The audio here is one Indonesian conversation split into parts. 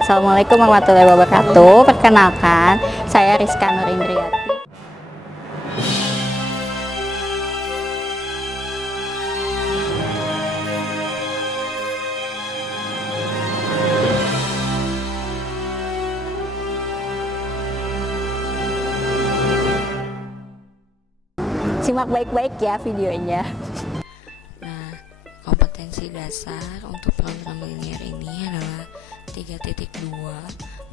Assalamualaikum warahmatullahi wabarakatuh. Perkenalkan, saya Rizka Nurindriati. Simak baik-baik ya videonya. Nah, kompetensi dasar untuk program linear ini adalah 3.2,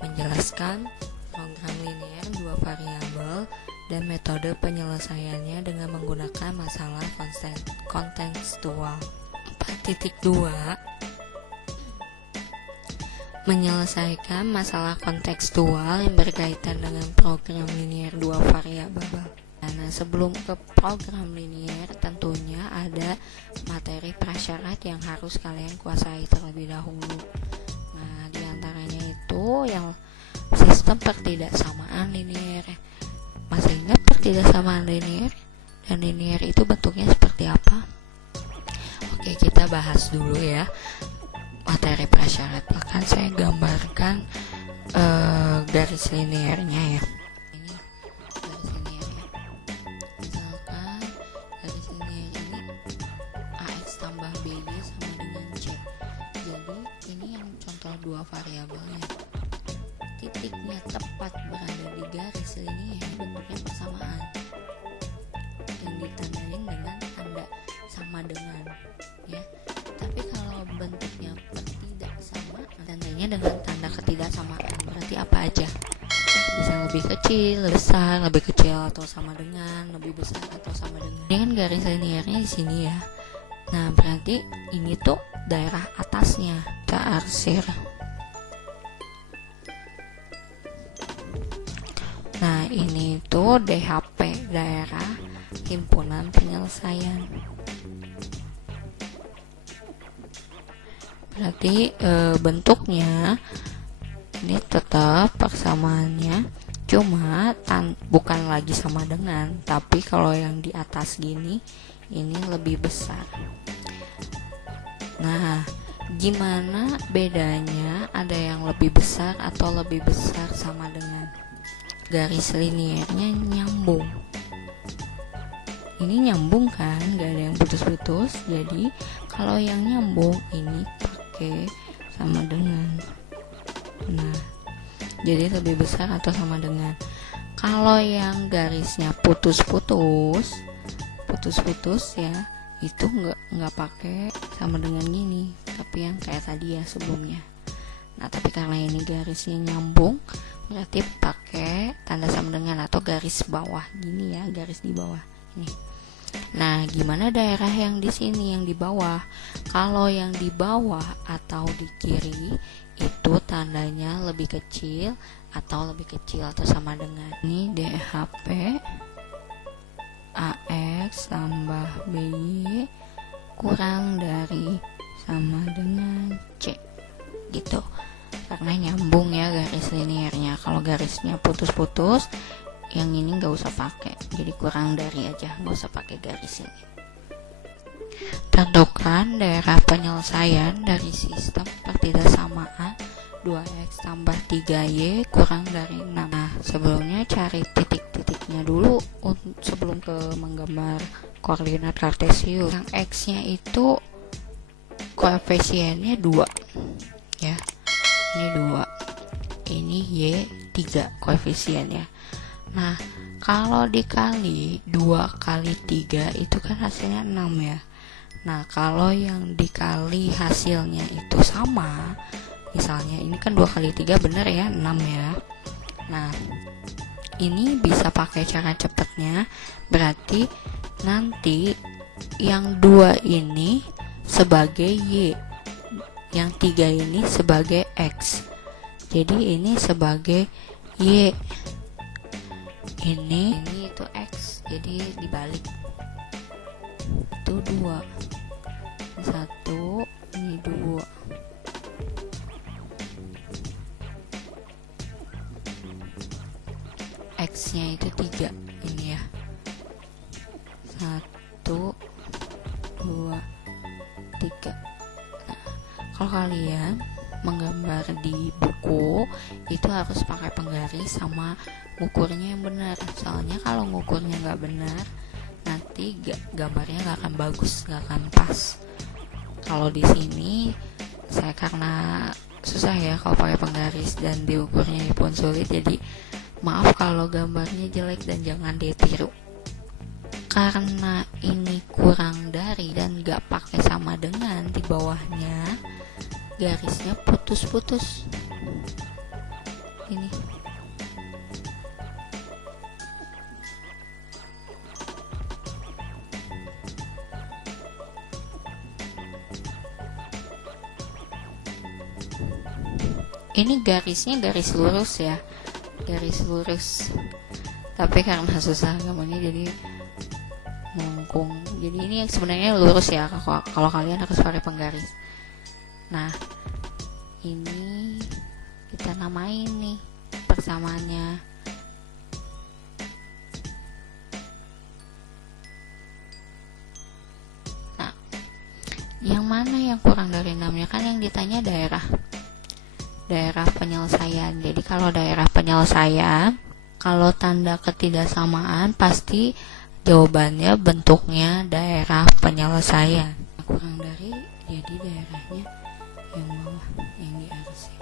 menjelaskan program linear 2 variabel dan metode penyelesaiannya dengan menggunakan masalah kontekstual. 4.2, menyelesaikan masalah kontekstual yang berkaitan dengan program linear 2 variabel. Nah, sebelum ke program linear tentunya ada materi prasyarat yang harus kalian kuasai terlebih dahulu. Nah, diantaranya itu yang sistem pertidaksamaan linear. Masih ingat pertidaksamaan linear? Dan linear itu bentuknya seperti apa? Oke, kita bahas dulu ya materi prasyarat. Akan saya gambarkan garis linearnya ya. Ini garis linear ya. Misalkan garis linear ini AX tambah BY sama dengan C. Jadi ini yang contoh 2 variabelnya. Titiknya tepat berada di garis linear bentuknya persamaan yang ditandain dengan tanda sama dengan ya. Tapi kalau bentuknya pertidaksamaan, tandanya dengan tanda ketidaksamaan. Berarti apa aja? Bisa lebih kecil, besar, lebih kecil atau sama dengan, lebih besar atau sama dengan. Ini kan garis linearnya di sini ya. Nah, berarti ini tuh daerah atasnya. Kita arsir. Nah, ini tuh DHP, daerah himpunan penyelesaian. Berarti bentuknya ini tetap persamaannya, cuma bukan lagi sama dengan, tapi kalau yang di atas gini ini lebih besar. Nah, gimana bedanya ada yang lebih besar atau lebih besar sama dengan? Garis linearnya nyambung. Ini nyambung kan, gak ada yang putus-putus. Jadi kalau yang nyambung ini pakai sama dengan. Nah, jadi lebih besar atau sama dengan. Kalau yang garisnya putus-putus ya, itu nggak pakai sama dengan gini, tapi yang kayak tadi ya sebelumnya. Nah, tapi karena ini garisnya nyambung, berarti pakai tanda sama dengan atau garis bawah gini ya, garis di bawah ini. Nah, gimana daerah yang di sini yang di bawah? Kalau yang di bawah atau di kiri itu tandanya lebih kecil atau sama dengan. Ini DHP AX tambah BY kurang dari sama dengan C gitu. Karena nyambung ya garis linearnya. Kalau garisnya putus-putus, yang ini nggak usah pakai, jadi kurang dari aja, nggak usah pakai garis ini. Tentukan daerah penyelesaian dari sistem pertidaksamaan 2x tambah 3y kurang dari 6. Nah, sebelumnya cari titik-titiknya dulu sebelum ke menggambar koordinat kartesius. Yang x nya itu koefisiennya 2 ya, ini 2, ini y 3 koefisiennya. Nah, kalau dikali 2 kali 3 itu kan hasilnya 6 ya. Nah, kalau yang dikali hasilnya itu sama, misalnya ini kan 2 kali 3 bener ya, 6 ya. Nah, ini bisa pakai cara cepatnya. Berarti nanti yang 2 ini sebagai y, yang 3 ini sebagai x. Jadi ini sebagai y, ini itu x, jadi dibalik. Itu 2, 1, ini 2. X nya itu 3 ini ya, 1, 2, 3. Nah, kalau kalian menggambar di buku itu harus pakai penggaris sama ngukurnya yang benar. Soalnya kalau ngukurnya nggak benar, nanti gambarnya nggak akan bagus, nggak akan pas. Kalau di sini saya karena susah ya kalau pakai penggaris dan diukurnya pun sulit, jadi maaf kalau gambarnya jelek dan jangan ditiru. Karena ini kurang dari dan gak pakai sama dengan, di bawahnya garisnya putus-putus ini. Ini garisnya garis lurus ya, garis lurus, tapi karena susah gambarnya jadi melengkung. Jadi ini yang sebenarnya lurus ya, kalau kalian harus pakai penggaris. Nah, ini kita namain nih persamaannya. Nah, yang mana yang kurang dari namanya? Kan yang ditanya daerah penyelesaian. Jadi kalau daerah penyelesaian, kalau tanda ketidaksamaan pasti jawabannya bentuknya daerah penyelesaian. Kurang dari, jadi daerahnya yang bawah, yang diarsir.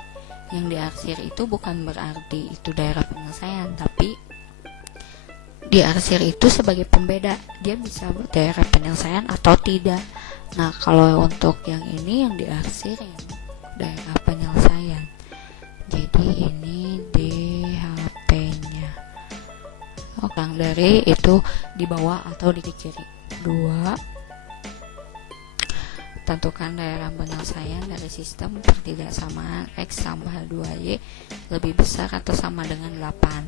Yang diarsir itu bukan berarti itu daerah penyelesaian, tapi diarsir itu sebagai pembeda, dia bisa daerah penyelesaian atau tidak. Nah, kalau untuk yang ini yang diarsir yang daerah penyelesaian. Jadi ini DHP-nya. Kurang dari itu di bawah atau di kiri. 2. Tentukan daerah penyelesaian dari sistem ketidaksamaan X tambah 2Y lebih besar atau sama dengan 8.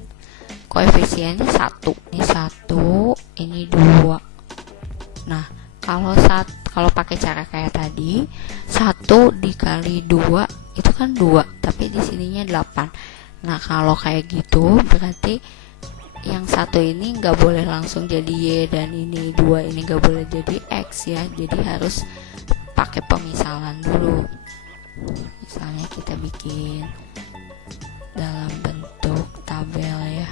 Koefisiennya 1. Ini 1, ini 2. Nah, kalau pakai cara kayak tadi, 1 dikali 2 itu kan 2, tapi di sininya 8. Nah, kalau kayak gitu berarti yang 1 ini nggak boleh langsung jadi Y, dan ini 2 ini nggak boleh jadi X ya. Jadi harus pakai pemisalan dulu. Misalnya kita bikin dalam bentuk tabel ya.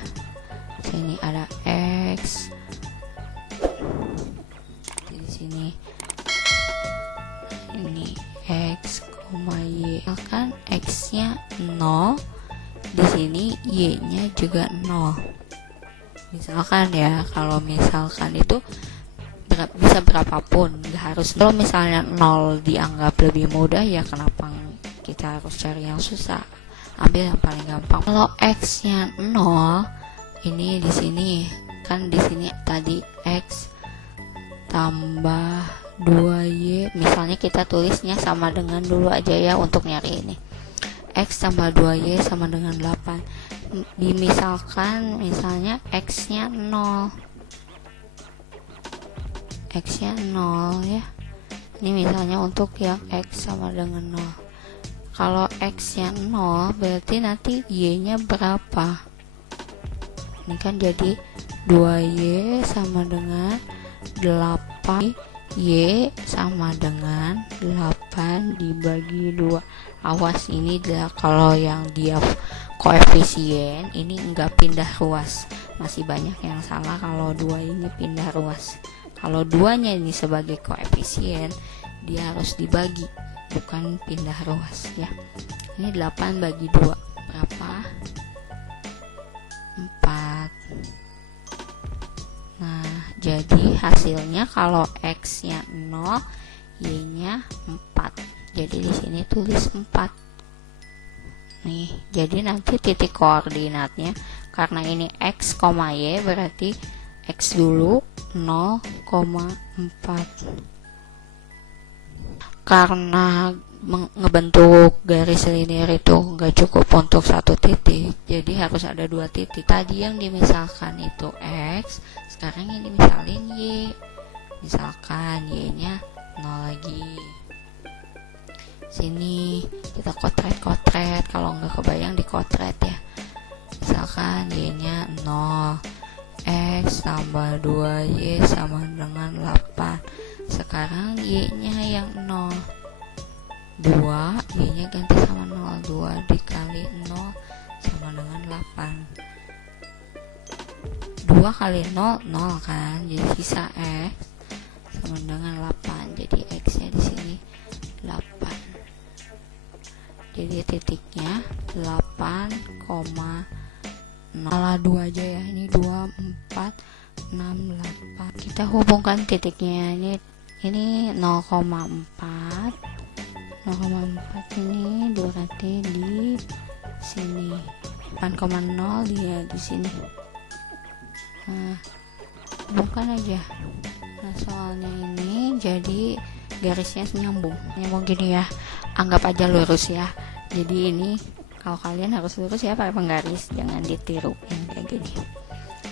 Sini ada X, di sini ini X, Y. Misalkan X-nya 0, di sini Y-nya juga 0. Misalkan ya, kalau misalkan itu bisa berapapun, nggak harus. Kalau misalnya 0 dianggap lebih mudah, ya kenapa kita harus cari yang susah? Ambil yang paling gampang. Kalau X-nya 0, ini di sini kan, di sini tadi X tambah 2Y, misalnya kita tulisnya sama dengan dulu aja ya untuk nyari ini. X tambah 2Y sama dengan 8. Dimisalkan misalnya X-nya 0. X-nya 0 ya. Ini misalnya untuk yang X sama dengan 0. Kalau X-nya 0 berarti nanti Y-nya berapa? Ini kan jadi 2Y sama dengan 8. Y sama dengan 8 dibagi 2. Awas, ini kalau yang dia koefisien ini enggak pindah ruas. Masih banyak yang salah kalau 2 ini pindah ruas. Kalau 2-nya ini sebagai koefisien, dia harus dibagi, bukan pindah ruas ya. Ini 8 bagi 2 berapa? 4. Nah, jadi hasilnya kalau X-nya 0, Y-nya 4. Jadi di sini tulis 4. Nih, jadi nanti titik koordinatnya, karena ini X, Y berarti X dulu 0,4. Karena ngebentuk garis linear itu nggak cukup untuk satu titik, jadi harus ada 2 titik. Tadi yang dimisalkan itu X, sekarang yang dimisalin Y. Misalkan Y-nya 0 lagi. Sini kita kotret, kalau nggak kebayang dikotret ya. Misalkan Y-nya 0, X tambah 2Y sama dengan 8. Sekarang Y-nya yang 0, 2, Y-nya ganti sama 0. pangkal 2 dikali 0 sama dengan 8. 2 kali 0 0 kan, jadi sisa X sama dengan 8. Jadi X nya di sini 8. Jadi titiknya 8,02 aja ya. Ini 2 4 6 8. Kita hubungkan titiknya, ini 0,4 ini berarti di sini 8,0 dia di sini. Nah, hubungkan aja. Nah, soalnya ini jadi garisnya nyambung gini ya, anggap aja lurus ya. Jadi ini kalau kalian harus lurus ya pakai penggaris, jangan ditiru yang kayak gini.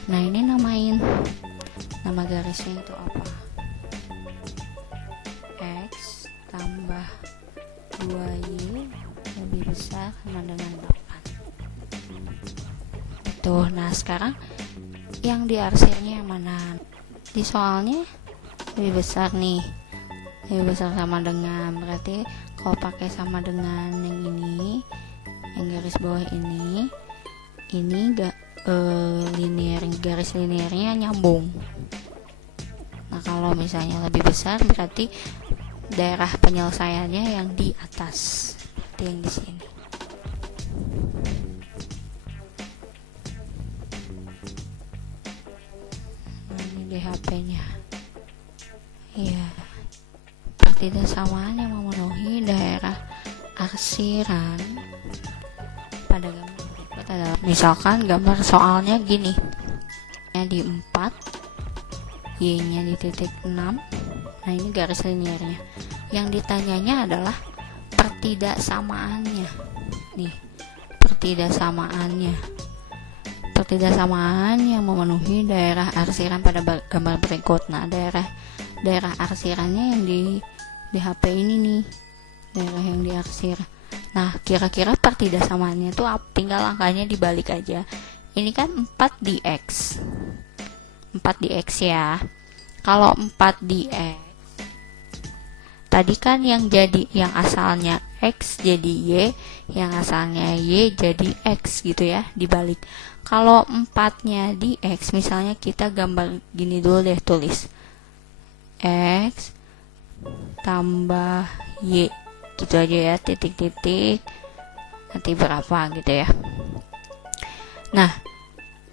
Nah, ini namain nama garisnya itu apa? X tambah 2Y lebih besar sama dengan 8. Tuh, nah sekarang yang diarsirnya yang mana? Di soalnya lebih besar nih, lebih besar sama dengan, berarti kalau pakai sama dengan yang ini, yang garis bawah ini gak linear, garis linearnya nyambung. Nah, kalau misalnya lebih besar berarti daerah penyelesaiannya yang di atas, seperti yang di sini. Nah, ini DHP-nya. Iya. Ketidaksamaan yang memenuhi daerah arsiran pada gambar berikut adalah, misalkan gambar soalnya gini. Di 4, Y-nya di titik 6. Nah, ini garis linearnya. Yang ditanyanya adalah pertidaksamaannya. Nih, pertidaksamaannya. Pertidaksamaan yang memenuhi daerah arsiran pada gambar berikut. Nah, daerah arsirannya yang di HP ini nih, daerah yang diarsir. Nah, kira-kira pertidaksamaannya itu tinggal angkanya dibalik aja. Ini kan 4 di X. 4 di X ya. Kalau 4 di X, tadi kan yang asalnya X jadi Y, yang asalnya Y jadi X gitu ya, dibalik. Kalau 4-nya di X, misalnya kita gambar gini dulu deh, tulis X tambah Y gitu aja ya, titik-titik nanti berapa gitu ya. Nah,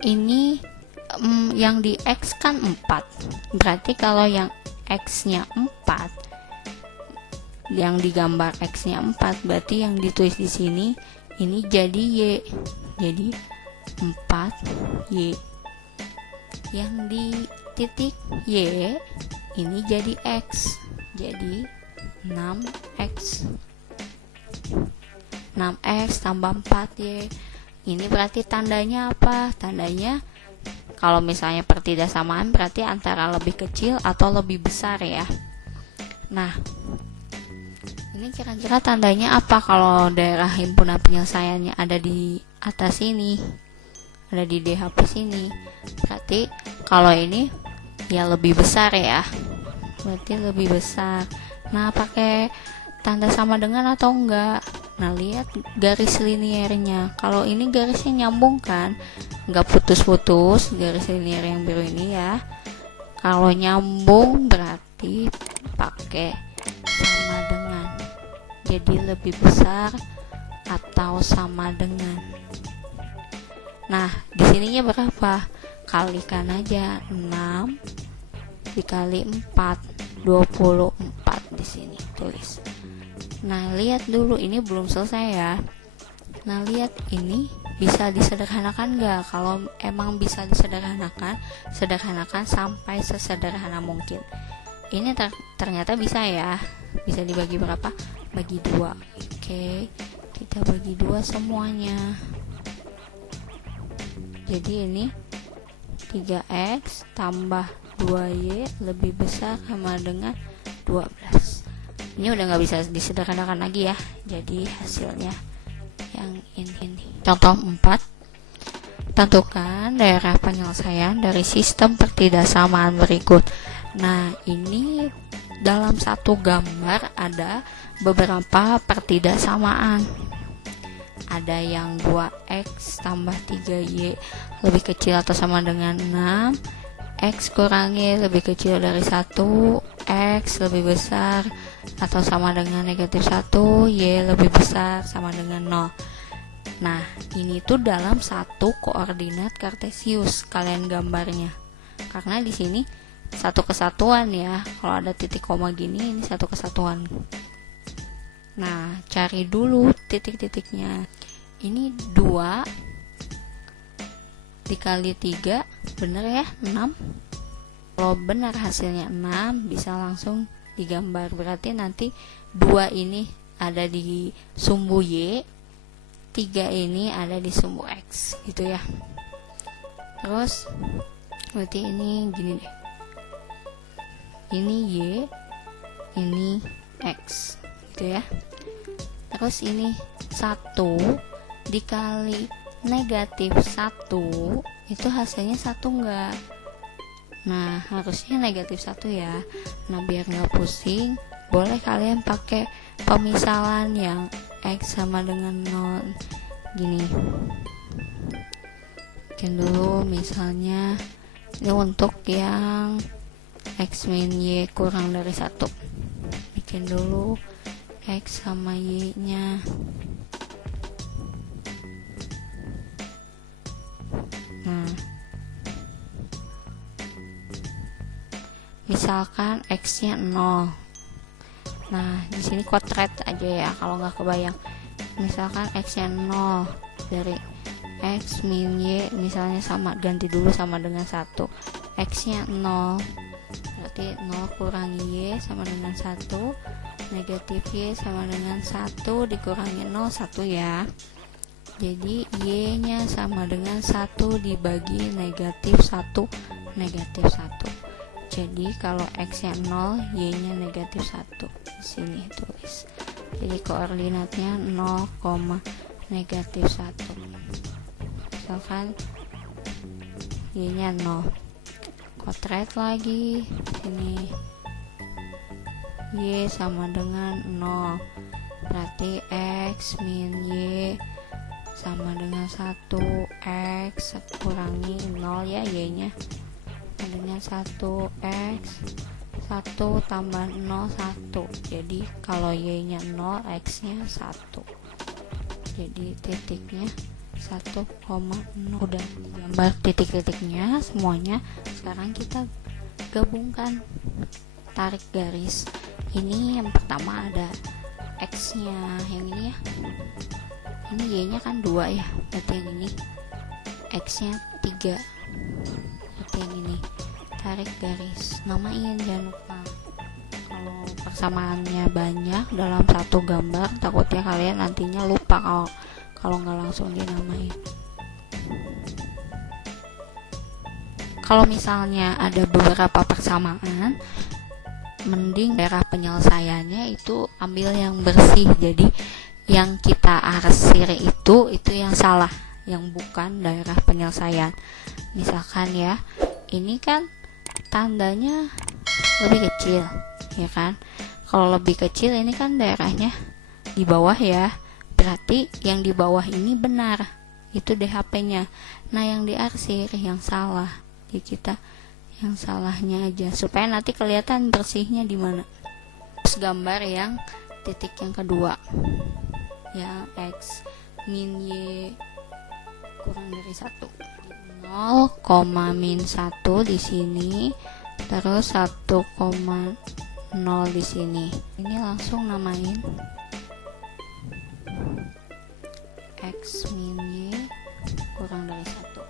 ini yang di X kan 4, berarti kalau yang X nya 4, yang digambar X nya 4, berarti yang ditulis di sini ini jadi Y, jadi 4Y. Yang di titik Y ini jadi X, jadi 6X. 6X tambah 4Y. Ini berarti tandanya apa? Tandanya kalau misalnya pertidaksamaan berarti antara lebih kecil atau lebih besar ya. Nah, ini kira-kira tandanya apa kalau daerah himpunan penyelesaiannya ada di atas ini, ada di DHP sini? Berarti kalau ini ya lebih besar ya, berarti lebih besar. Nah, pakai tanda sama dengan atau enggak? Nah, lihat garis linearnya. Kalau ini garisnya nyambung kan, enggak putus-putus, garis linear yang biru ini ya. Kalau nyambung berarti pakai sama dengan, jadi lebih besar atau sama dengan. Nah, di sininya berapa? Kalikan aja 6 dikali 4, 24 di sini tulis. Nah, lihat dulu, ini belum selesai ya. Nah, lihat ini bisa disederhanakan nggak? Kalau emang bisa disederhanakan, sederhanakan sampai sesederhana mungkin. Ini ternyata bisa ya. Bisa dibagi berapa? Bagi 2. Oke, kita bagi 2 semuanya. Jadi ini 3X tambah 2Y lebih besar sama dengan 12. Ini udah nggak bisa disederhanakan lagi ya. Jadi hasilnya yang ini. Contoh 4. Tentukan daerah penyelesaian dari sistem pertidaksamaan berikut. Nah, ini dalam satu gambar ada beberapa pertidaksamaan. ada yang 2x tambah 3y lebih kecil atau sama dengan 6, x kurangi lebih kecil dari 1, x lebih besar atau sama dengan negatif 1, y lebih besar sama dengan 0. Nah, ini tuh dalam satu koordinat kartesius kalian gambarnya. Karena di sini satu kesatuan ya. Kalau ada titik koma gini, ini satu kesatuan. Nah, cari dulu titik-titiknya. Ini 2 dikali 3, bener ya, 6. Kalau benar hasilnya 6, bisa langsung digambar. Berarti nanti 2 ini ada di sumbu Y, 3 ini ada di sumbu X, gitu ya. Terus berarti ini gini deh, ini Y, ini X, gitu ya. Terus ini 1 dikali negatif 1, itu hasilnya 1 enggak? Nah, harusnya negatif 1 ya. Nah, biar nggak pusing, boleh kalian pakai pemisalan yang X sama dengan 0 gini. Bikin dulu misalnya ini untuk yang X min Y kurang dari 1. Bikin dulu X sama Y nya. Nah, misalkan X nya 0. Nah, di sini kotret aja ya kalau nggak kebayang. Misalkan X nya 0, dari X min Y misalnya sama, ganti dulu sama dengan 1. X nya 0, berarti 0 kurangi Y sama dengan 1, negatif Y sama dengan 1 dikurangi 0, 1 ya. Jadi Y nya sama dengan 1 dibagi negatif 1, negatif 1. Jadi kalau X nya 0, Y nya negatif 1. Di sini tulis. Jadi koordinatnya 0, negatif 1. Misalkan Y nya 0. Kotret lagi sini. Y sama dengan 0. Berarti X min Y sama dengan 1, X kurangi 0 ya, Y nya dengan 1, X 1 tambah 0, 1. Jadi kalau Y nya 0, X nya 1. Jadi titiknya 1,0. Udah gambar titik-titiknya semuanya. Sekarang kita gabungkan, tarik garis. Ini yang pertama ada X nya yang ini ya, ini Y nya kan 2 ya, berarti yang ini X nya 3, berarti yang ini. Tarik garis, namain, jangan lupa. Kalau persamaannya banyak dalam satu gambar, takutnya kalian nantinya lupa kalau nggak langsung dinamain. Kalau misalnya ada beberapa persamaan, mending daerah penyelesaiannya itu ambil yang bersih. Jadi yang kita arsir itu yang salah, yang bukan daerah penyelesaian. Misalkan ya, ini kan tandanya lebih kecil, ya kan? Kalau lebih kecil ini kan daerahnya di bawah ya, berarti yang di bawah ini benar, itu DHP-nya. Nah, yang diarsir yang salah, jadi kita yang salahnya aja supaya nanti kelihatan bersihnya di mana. Terus gambar yang titik yang kedua, yang X min Y kurang dari 1, 0, min 1 di sini, terus 1,0 di sini. Ini langsung namain X min Y kurang dari 1.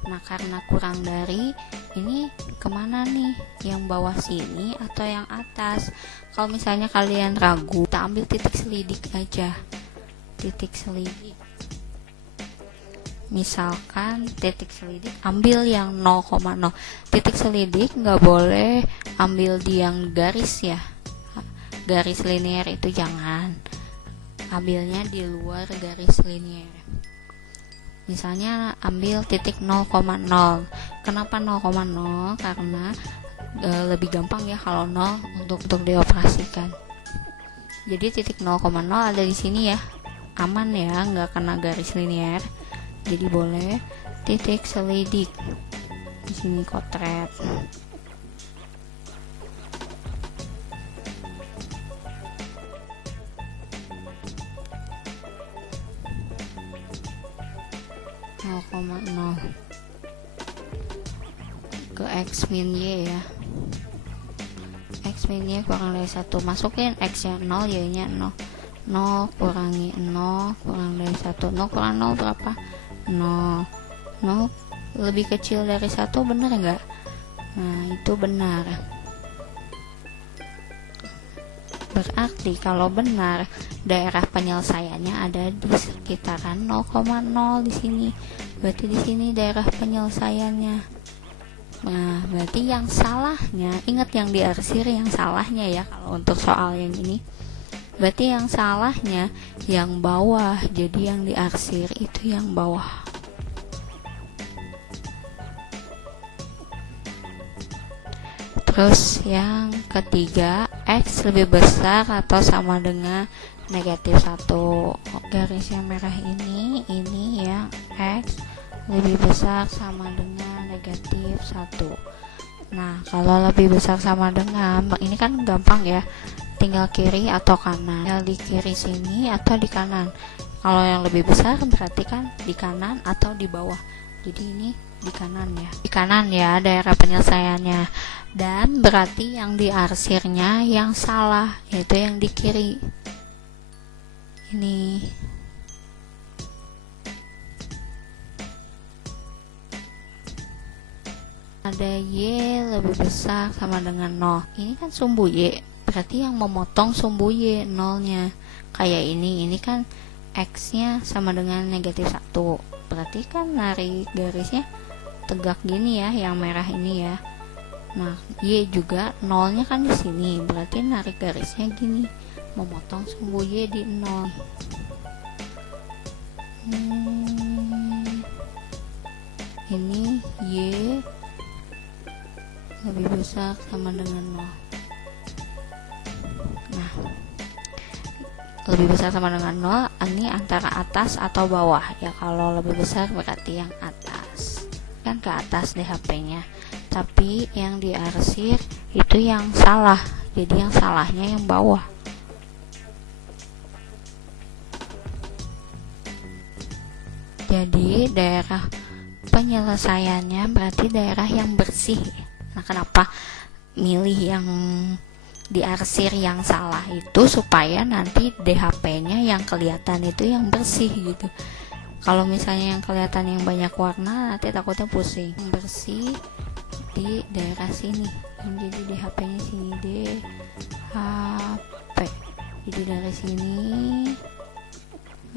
Nah, karena kurang dari, ini kemana nih? Yang bawah sini atau yang atas? Kalau misalnya kalian ragu, kita ambil titik selidik aja. Titik selidik. Misalkan titik selidik ambil yang 0,0. Titik selidik nggak boleh ambil di yang garis ya. Garis linear itu jangan. Ambilnya di luar garis linear. Misalnya ambil titik 0,0. Kenapa 0,0? Karena lebih gampang ya kalau 0 untuk dioperasikan. Jadi titik 0,0 ada di sini ya. aman ya, nggak kena garis linier. Jadi boleh titik selidik di sini kotret. Ke X min Y ya, X min Y kurang dari 1, masukin X nya 0, Y nya 0, 0 kurangi 0 kurang dari 1, 0 kurang 0 berapa? 0. 0 lebih kecil dari 1, bener enggak? Nah itu benar, berarti kalau benar daerah penyelesaiannya ada di sekitaran 0,0 di sini, berarti di sini daerah penyelesaiannya. Nah, berarti yang salahnya, ingat yang diarsir yang salahnya ya kalau untuk soal yang ini. Berarti yang salahnya yang bawah, jadi yang diarsir itu yang bawah. Terus yang ketiga, X lebih besar atau sama dengan negatif 1. Garis yang merah ini yang X lebih besar sama dengan negatif 1. Nah, kalau lebih besar sama dengan, ini kan gampang ya, tinggal kiri atau kanan, tinggal di kiri sini atau di kanan. Kalau yang lebih besar berarti kan di kanan atau di bawah, jadi ini di kanan ya daerah penyelesaiannya. Dan berarti yang diarsirnya yang salah, yaitu yang di kiri ini. Ada Y lebih besar sama dengan 0. Ini kan sumbu Y, berarti yang memotong sumbu Y 0-nya. Kayak ini kan X nya sama dengan negatif 1, berarti kan narik garisnya tegak gini ya, yang merah ini ya. Nah Y juga 0-nya kan di sini, berarti narik garisnya gini, memotong sumbu Y di 0. Ini Y lebih besar sama dengan 0. Nah, lebih besar sama dengan 0 ini antara atas atau bawah ya. Kalau lebih besar berarti yang atas, kan ke atas DHP-nya, tapi yang diarsir itu yang salah, jadi yang salahnya yang bawah. Jadi daerah penyelesaiannya berarti daerah yang bersih. Nah, kenapa milih yang diarsir yang salah itu? Supaya nanti DHP-nya yang kelihatan itu yang bersih gitu. Kalau misalnya yang kelihatan yang banyak warna, nanti takutnya pusing. Yang bersih di daerah sini, yang jadi DHP-nya sini, DHP. Jadi dari sini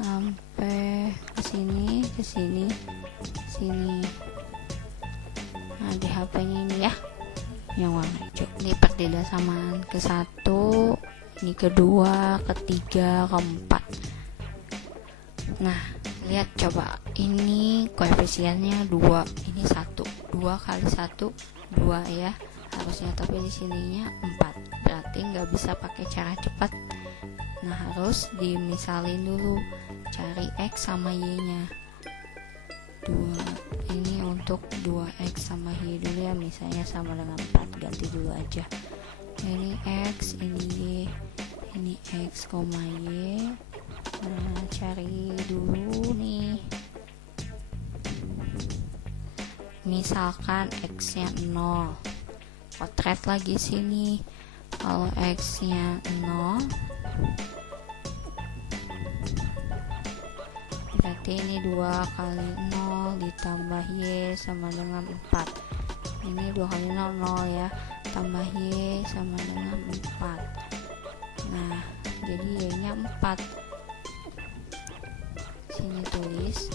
sampai ke sini, sini. Nah, DHP-nya ini ya, yang warna hijau. Ini pertidak samaan ke 1, ini kedua, ketiga, keempat. Nah, lihat coba, ini koefisiennya 2, ini 1, 2 kali 1 2 ya harusnya, tapi di sininya 4, berarti nggak bisa pakai cara cepat. Nah, harus dimisalin dulu, cari X sama Y nya. 2 ini untuk 2X sama Y dulu ya, misalnya sama dengan 4, ganti dulu aja. Ini X, ini Y, ini X, Y. Nah, cari dulu nih, misalkan X nya 0, potret lagi sini. Kalau X nya 0 berarti ini 2 kali 0 ditambah Y sama dengan 4. Ini 2 kali 0, 0 ya, tambah Y sama dengan 4. Nah, jadi Y nya 4. Sini tulis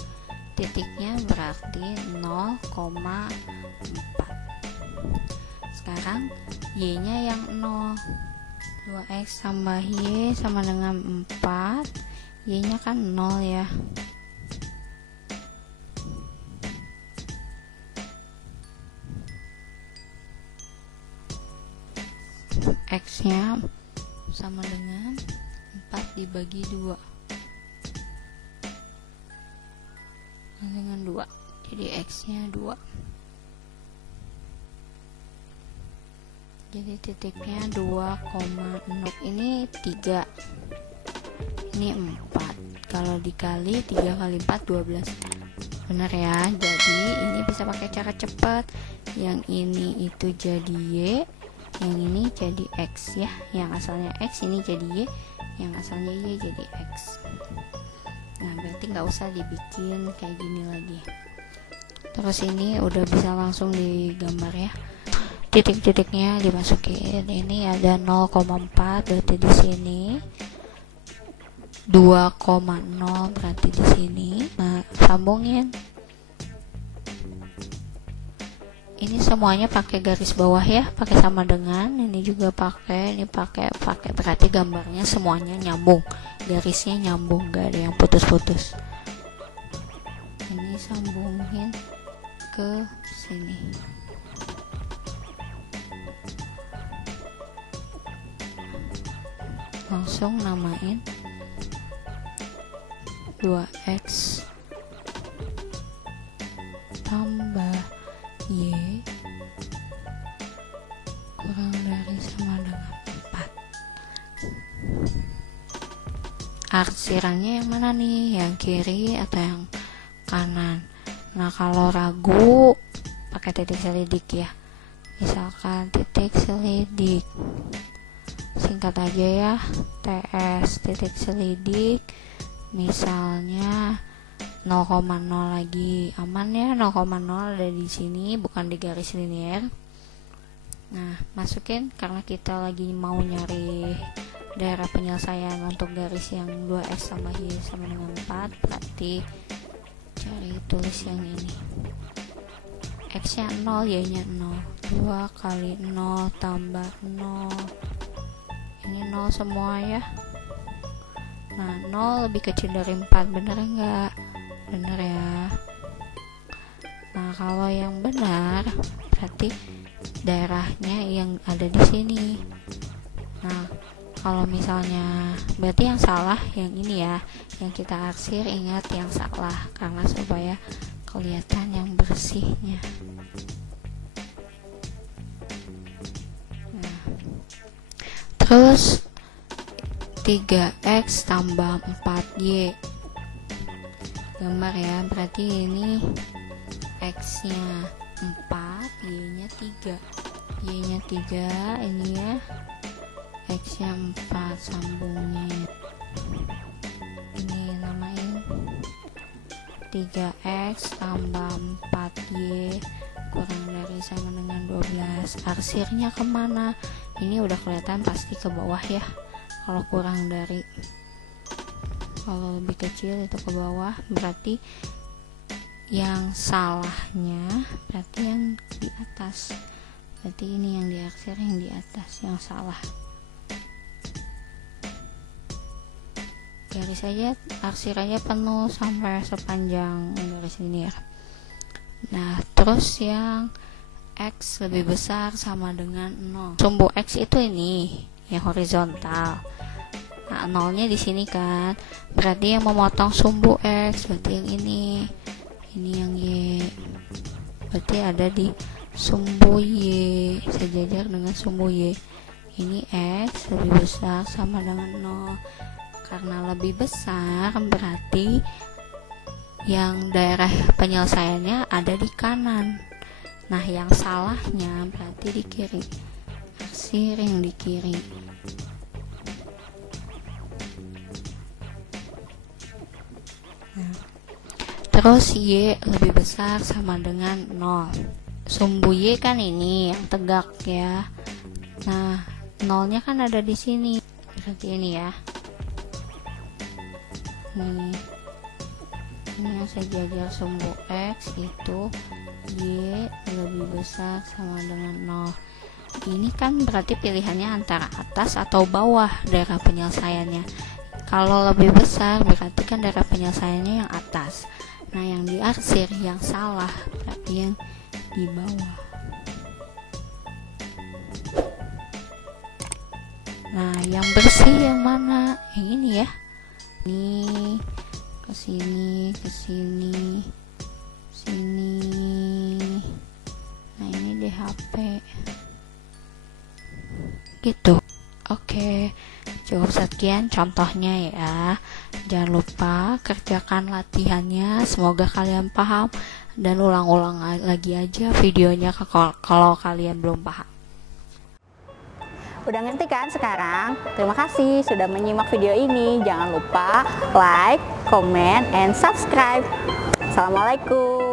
titiknya berarti 0,4. Sekarang Y nya yang 0, 2X tambah Y sama dengan 4. Y nya kan 0 ya. X nya sama dengan 4 dibagi 2. jadi X-nya 2. Jadi titiknya 2,0, ini 3, ini 4. Kalau dikali 3 kali 4 12. Bener ya. Jadi ini bisa pakai cara cepat. Yang ini itu jadi Y, yang ini jadi X ya. Yang asalnya X ini jadi Y, yang asalnya Y jadi X. Nah, berarti nggak usah dibikin kayak gini lagi. Terus ini udah bisa langsung digambar ya. Titik-titiknya dimasukin. Ini ada 0,4, berarti di sini 2,0, berarti di sini. Nah, sambungin. Ini semuanya pakai garis bawah ya, pakai sama dengan. Ini juga pakai, ini pakai. Berarti gambarnya semuanya nyambung. Garisnya nyambung, gak ada yang putus-putus. Ini sambungin ke sini. Langsung namain 2x tambah y kurang dari sama dengan 4. Arsirannya yang mana nih? Yang kiri atau yang kanan? Nah, kalau ragu pakai titik selidik ya. Misalkan titik selidik, singkat aja ya, TS titik selidik, misalnya 0,0 lagi, aman ya. 0,0 ada di sini, bukan di garis linier. Nah, masukin, karena kita lagi mau nyari daerah penyelesaian untuk garis yang 2x tambah y sama dengan 4, berarti cari tulis yang ini. X nya 0, y nya 0. 2 kali 0 tambah 0, ini 0 semua ya. Nah, 0 lebih kecil dari 4, bener enggak? Bener ya. Nah, kalau yang benar berarti daerahnya yang ada di sini. Nah, kalau misalnya berarti yang salah yang ini ya, yang kita arsir. Ingat yang salah, karena supaya kelihatan yang bersihnya. Nah, terus 3x tambah 4y, gambar ya. Berarti ini x nya 4, y nya 3, y nya 3, ini ya x nya 4, sambungin. Ini namain 3x tambah 4y kurang dari sama dengan 12. Arsirnya kemana? Ini udah kelihatan pasti ke bawah ya. Kalau kurang dari, kalau lebih kecil itu ke bawah, berarti yang salahnya berarti yang di atas. Berarti ini yang diarsir yang di atas, yang salah. Garis aja, arsir aja penuh sampai sepanjang garis linier. Nah, terus yang x lebih besar sama dengan 0. Sumbu x itu ini yang horizontal. Nah, 0-nya di sini kan. Berarti yang memotong sumbu x berarti yang ini. Ini yang y. Berarti ada di sumbu y, sejajar dengan sumbu y. Ini x lebih besar sama dengan 0. Karena lebih besar berarti yang daerah penyelesaiannya ada di kanan. Nah, yang salahnya berarti di kiri. Arsir yang di kiri. Nah, terus y lebih besar sama dengan 0. Sumbu y kan ini yang tegak ya. Nah, 0-nya kan ada di sini. Berarti ini ya. Nih, ini yang sejajar sumbu x itu y lebih besar sama dengan 0. Ini kan berarti pilihannya antara atas atau bawah daerah penyelesaiannya. Kalau lebih besar berarti kan daerah penyelesaiannya yang atas. Nah, yang diarsir yang salah berarti yang di bawah. Nah, yang bersih yang mana? Yang ini ya. Ini ke sini, ke sini, sini, gitu. Oke, cukup sekian contohnya ya. Jangan lupa kerjakan latihannya, semoga kalian paham, dan ulang-ulang lagi aja videonya kalau kalian belum paham. Udah ngerti kan sekarang? Terima kasih sudah menyimak video ini. Jangan lupa like, comment, and subscribe. Assalamualaikum.